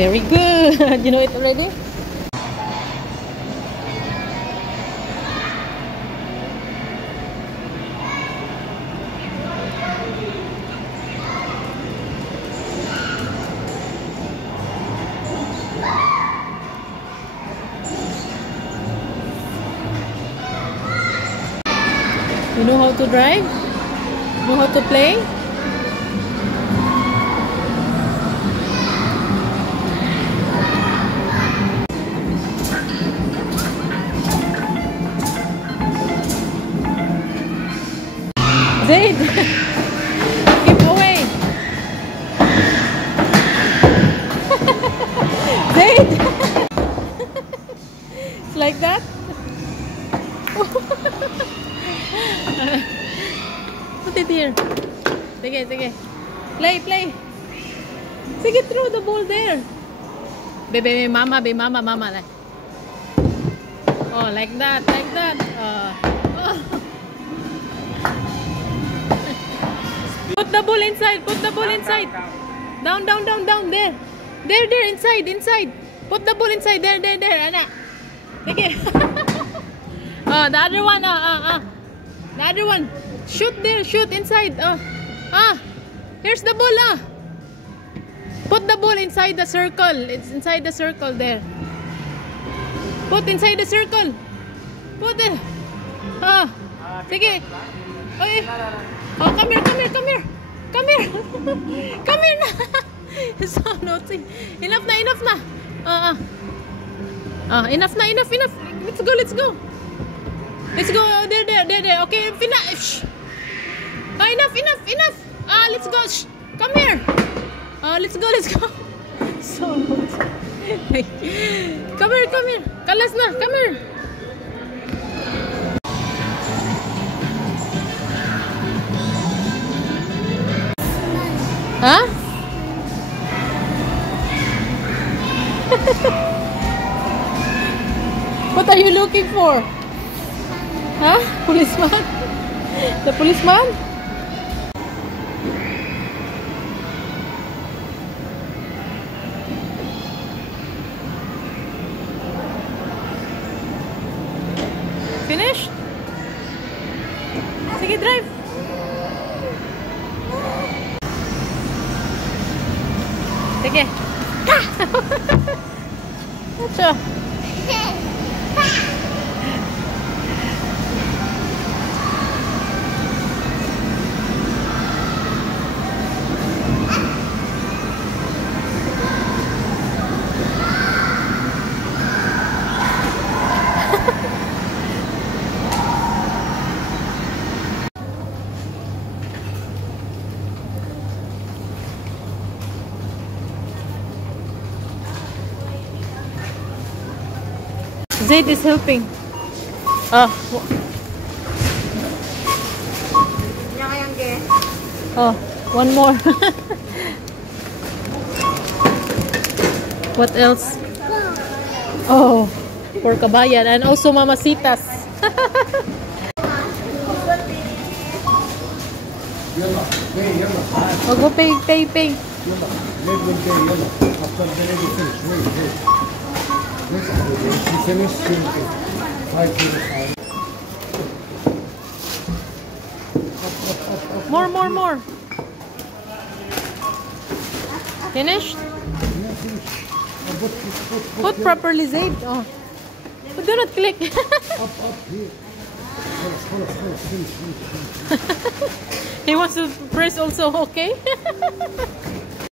Very good. You know it already? You know how to drive? Know how to play? Zaid! Keep away! Zaid! It's like that? Put it here. Sige, sige. Play, play. Sige, throw the ball there. Baby, mama, mama. Like. Oh, like that, like that. Oh. Put the ball inside, put the ball inside. Down, down, down, down, there. There, inside, inside. Put the ball inside, there, Ana. Okay. Oh, the other one, the other one. Shoot there, shoot inside. Here's the ball, Put the ball inside the circle. It's inside the circle there. Put inside the circle. Put it. Sige. Okay. Oh, come here, come here, come here. Come here. Come here na. It's so naughty. Enough na, enough na. Enough na, enough. Let's go, let's go. Let's go. There. Okay, finish. Enough. Let's go. Shh. Come here. Let's go. So naughty. Come here. Kalas na, come here. Huh? What are you looking for? Huh? Policeman? The policeman? Finished? Sige, drive. Sige. Acha. Zaid is helping. Oh, one more. What else? Oh, for kabayan and also mamacitas. Oh, go pay. More. Finished? Put properly, Zaid. Oh. But do not click. He wants to press also, okay?